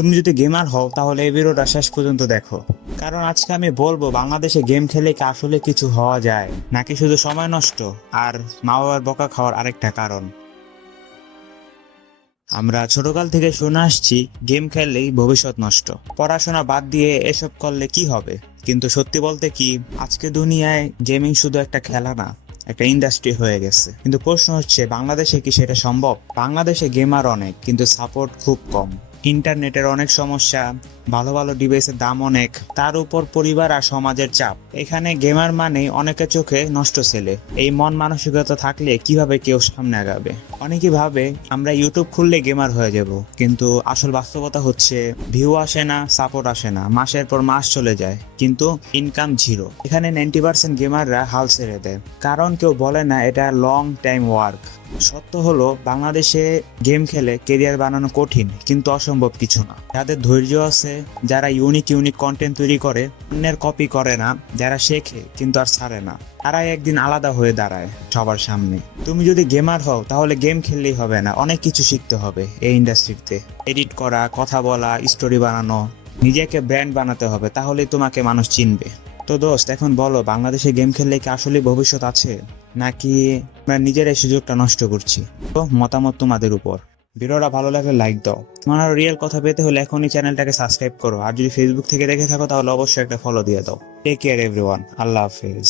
তুমি যদি গেমার হও, তাহলে এই ভিডিওটা শেষ পর্যন্ত দেখো। কারণ আজকে আমি বলব, বাংলাদেশে গেম খেলে কি আসলে কিছু হওয়া যায়? নাকি শুধু সময় নষ্ট? আর মা বাবার বকা খাওয়ার আরেকটা কারণ। আমরা ছোটকাল থেকে শুনে আসছি গেম খেললেই ভবিষ্যৎ নষ্ট। পড়াশোনা বাদ দিয়ে এসব করলে কি হবে? কিন্তু সত্যি বলতে কি, আজকে দুনিয়ায় গেমিং শুধু একটা খেলা না, একটা ইন্ডাস্ট্রি হয়ে গেছে। কিন্তু প্রশ্ন হচ্ছে, বাংলাদেশে কি সেটা সম্ভব? বাংলাদেশে গেমার অনেক, কিন্তু সাপোর্ট খুব কম। ইন্টারনেটের অনেক সমস্যা ভালো ভালো ডিভাইসের দাম অনেক, তার উপর পরিবার আর সমাজের চাপ। এখানে গেমার মানে অনেকে চোখে নষ্ট ছেলে। এই মন মানসিকতা থাকলে কীভাবে কেউ সামনে আগাবে? অনেকে ভাবে, আমরা ইউটিউব খুললে গেমার হয়ে যাব। কিন্তু আসল বাস্তবতা হচ্ছে ভিউ আসে না সাপোর্ট আসে না। মাসের পর মাস চলে যায়, কিন্তু ইনকাম জিরো এখানে নাইনটি পার্সেন্ট গেমাররা হাল ছেড়ে দেয়। কারণ কেউ বলে না, এটা লং টাইম ওয়ার্ক সত্য হলো, বাংলাদেশে গেম খেলে কেরিয়ার বানানো কঠিন, কিন্তু অসম্ভব কিছু না। যাদের ধৈর্য আছে যারা ইউনিক ইউনিক কন্টেন্ট তৈরি করে, অন্যের কপি করে না, যারা শেখে, কিন্তু আর ছাড়ে না। তারাই একদিন আলাদা হয়ে দাঁড়ায় সবার সামনে। তুমি যদি গেমার হও, তাহলে গেম খেললেই হবে না, অনেক কিছু শিখতে হবে এই ইন্ডাস্ট্রিতে এডিট করা, কথা বলা স্টোরি বানানো, নিজেকে ব্র্যান্ড বানাতে হবে, তাহলেই তোমাকে মানুষ চিনবে। তো দোস্ত, এখন বলো, বাংলাদেশে গেম খেললে কি আসলে ভবিষ্যৎ আছে? নাকি আমরা নিজেরাই সুযোগটা নষ্ট করছি? তো মতামত তোমাদের উপর। ভিডিওটা ভালো লাগলে লাইক দাও। তোমার রিয়েল কথা পেতে হলে এখনই চ্যানেলটাকে সাবস্ক্রাইব করো। আর যদি ফেসবুক থেকে দেখে থাকো, তাহলে অবশ্যই একটা ফলো দিয়ে দাও। টেক কেয়ার এভরিওয়ান আল্লাহ হাফেজ।